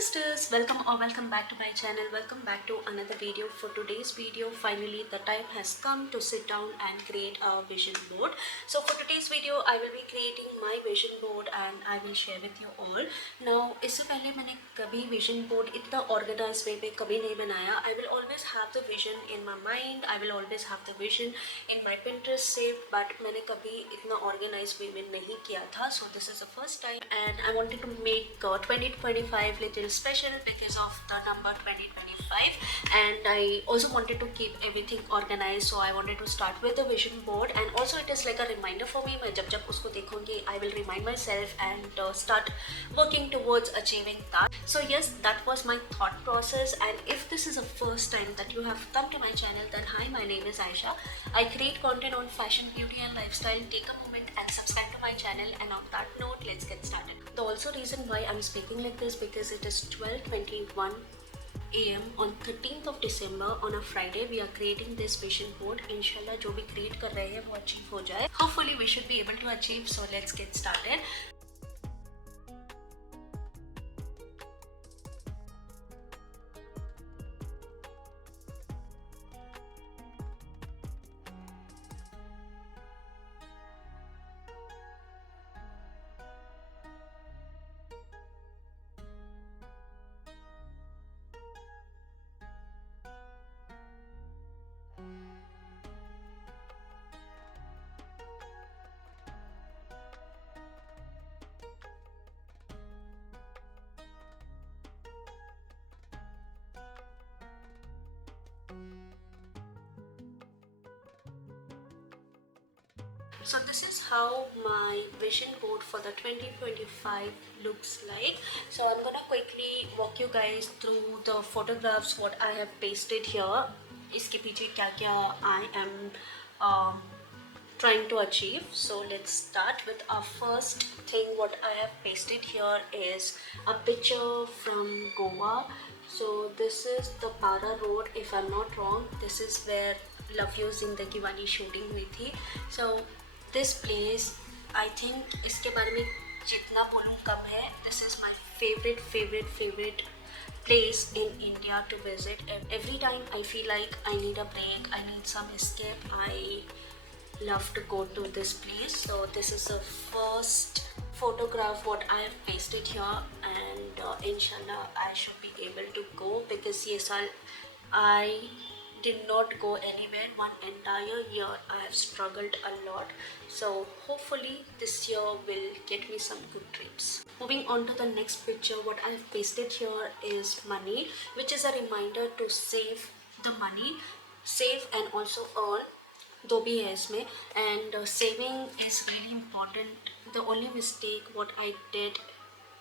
sisters, welcome back to my channel. Welcome back to another video. For today's video, finally the time has come to sit down and create a vision board. So for today's video I will be creating my vision board and I will share with you all. Now इससे पहले मैंने कभी vision board इतना organized way पे कभी नहीं बनाया. I will always have the vision in my mind. I will always have the vision in my Pinterest saved, but मैंने कभी इतना organized way में नहीं किया था. So this is the first time and I wanted to make 2025 little special because of the number 2025, and I also wanted to keep everything organized. So I wanted to start with the vision board, and also it is like a reminder for me. मैं जब उसको देखूंगी I will remind myself and start working towards achieving that. So yes, that was my thought process. And if this is the first time that you have come to my channel, then hi, my name is Aisha. I create content on fashion, beauty and lifestyle. Take a moment and subscribe to my channel, and on that note, let's get started. The also reason why I'm speaking like this because it is 12:21 AM on 13th of December on a Friday. We are creating this vision board. Inshallah जो भी create कर रहे हैं वो achieve हो जाए. Hopefully we should be able to achieve. So let's get started. So this is how my vision board for the 2025 looks like. So I'm gonna quickly walk you guys through the photographs what I have pasted here. इसके पीछे क्या I am trying to achieve. So let's start with our first thing. What I have pasted here is a picture from Goa. So this is the Para Road, if I'm not wrong. This is where Love You Zindagi वाली shooting हुई थी. So this place, I think इसके बारे में जितना बोलूँ कम है. This is my favorite place in India to visit. Every time I feel like I need a break, I need some escape, I love to go to this place. So this is the first photograph what I have pasted here, and inshallah I should be able to go because ये साल I did not go anywhere. One entire year I have struggled a lot. So hopefully this year will get me some good trips. Moving on to the next picture, what I have pasted here is money, which is a reminder to save the money, save and also earn. दो भी है इसमें, and saving is really important. The only mistake what I did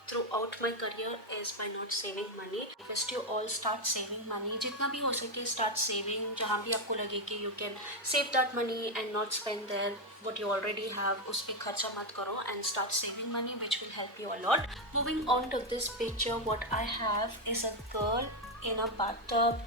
throughout my career is by not saving money. First you all start saving money. जितना भी हो सके start saving. जहाँ भी आपको लगे कि you can save that money and not spend there what you already have, उस पे खर्चा मत करो and start saving money, which will help you a lot. Moving on to this picture, what I have is a girl in a bathtub,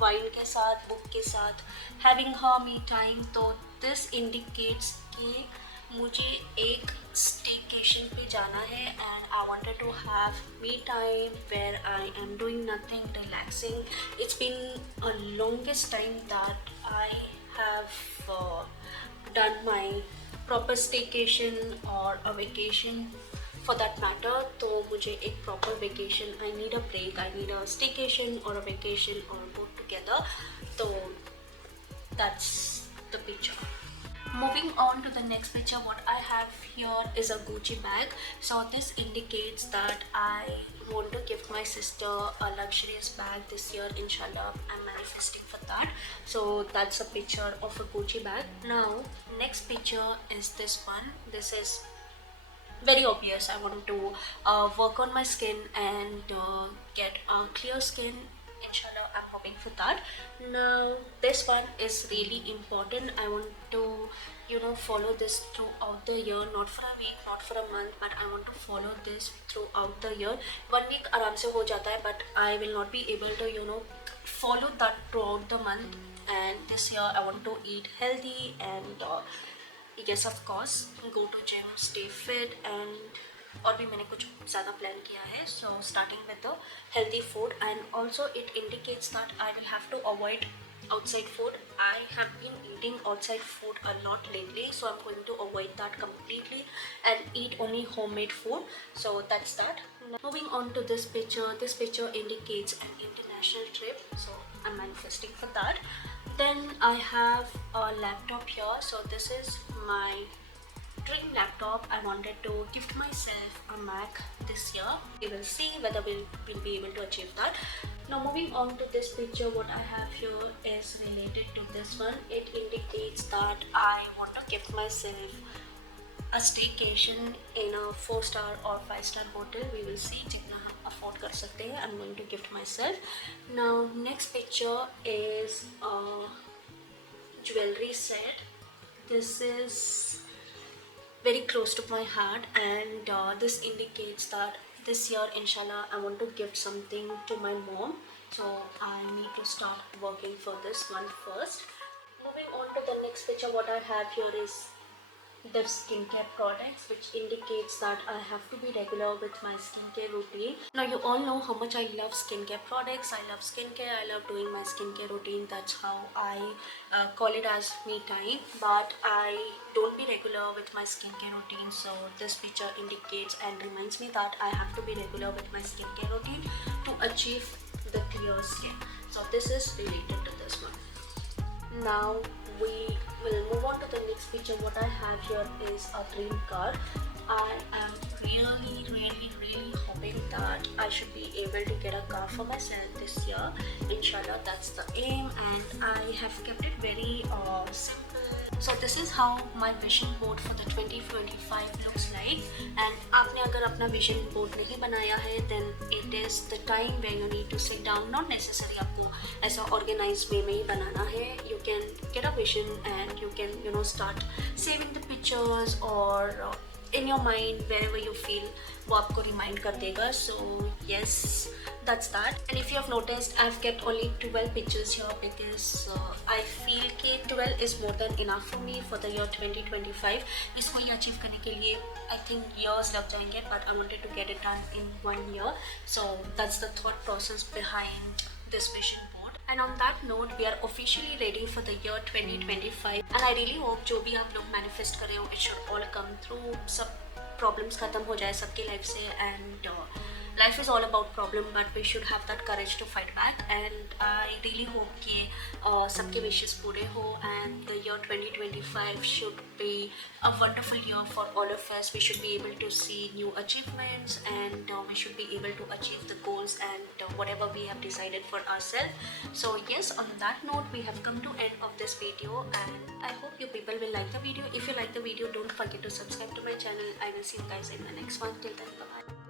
wine के साथ, book के साथ, having her me time. तो this indicates कि मुझे एक staycation पे जाना है and I wanted to have me time where I am doing nothing, relaxing. It's been a longest time that I have done my proper staycation or a vacation for that matter. तो मुझे एक proper vacation, I need a break, I need a staycation or a vacation or both together. So that's the picture. Moving on to the next picture, what I have here is a Gucci bag. So this indicates that I want to give my sister a luxurious bag this year. Inshallah, I'm manifesting for that. So that's a picture of a Gucci bag. Now next picture is this one. This is very obvious. I want to work on my skin and get a clear skin. Inshallah, I'm hoping for that. Now this one is really important. I want to follow this throughout the year, not for a week, not for a month, but I want to follow this throughout the year. 1 week आराम से हो जाता है, but I will not be able to follow that throughout the month. And this year I want to eat healthy and yes, of course, go to gym, stay fit, and और भी मैंने कुछ ज़्यादा प्लान किया है. So starting with the healthy food, and also it indicates that I will have to avoid outside food. I have been eating outside food a lot lately, so I'm going to avoid that completely and eat only homemade food. So that's that. Moving on to this picture indicates an international trip, so I'm manifesting for that. Then I have a laptop here. So this is my dream laptop. I wanted to gift myself a Mac this year. We will see whether we'll be able to achieve that. Now moving on to this picture, what I have here is related to this one. It indicates that I want to gift myself a staycation in a 4-star or 5-star hotel. We will see जितना हम afford कर सकते हैं. I'm going to gift myself. Now next picture is a jewelry set. This is very close to my heart, and this indicates that this year inshallah I want to gift something to my mom, so I need to start working for this one first. Moving on to the next picture, what I have here is the skincare products, which indicates that I have to be regular with my skincare routine. Now you all know how much I love skincare products. I love skincare. I love doing my skincare routine. That's how I call it as me time. But I don't be regular with my skincare routine. So this picture indicates and reminds me that I have to be regular with my skincare routine to achieve the clear skin. So this is related to this one. Now we will move on to the next picture. What I have here is a dream car. I am really hoping that I should be able to get a car for myself this year. Inshallah, that's the aim, and I have kept it very simple. So this is how my vision board for the 2025 looks like. And आपने अगर अपना vision board नहीं बनाया है, then it is the time where you need to sit down. Not necessary आपको ऐसा organized way में ही बनाना है. You can get a vision and you can start saving the pictures or in your mind wherever you feel वो आपको remind कर देगा. So yes, that's that. And if you have noticed, I've kept only 12 pictures here because I feel कि 12 is more than enough for me for the year 2025. इसको ये achieve करने के लिए I think years लग जाएंगे, but I wanted to get it done in 1 year. So that's the thought process behind this vision board. And on that note, we are officially ready for the year 2025. And I really hope जो भी आप लोग manifest कर रहे हो, it should all come through. सब problems खत्म हो जाए सबकी life से, and life is all about problem, but we should have that courage to fight back. And I really hope कि सबके wishes पूरे हो, and the year 2025 should be a wonderful year for all of us. We should be able to see new achievements, and we should be able to achieve the goals and whatever we have decided for ourselves. So yes, on that note, we have come to end of this video, and I hope you people will like the video. If you like the video, don't forget to subscribe to my channel. I will see you guys in the next one. Till then, bye bye.